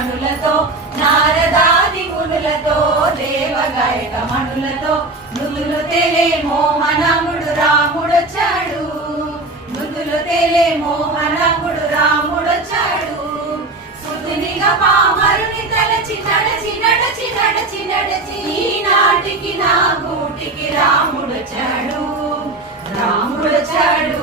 మణులతో నారదాది మునులతో దేవగాయక మణులతో నుదులు తేలే మోహనముడు రాముడొచ్చాడు. నుదులు తేలే మోహనముడు రాముడొచ్చాడు. సుతునిగా పామరుని తలచి నడచి నడచి నడచి నడచి ఈనాటికి నా గూటికి రాముడొచ్చాడు. రాముడొచ్చాడు.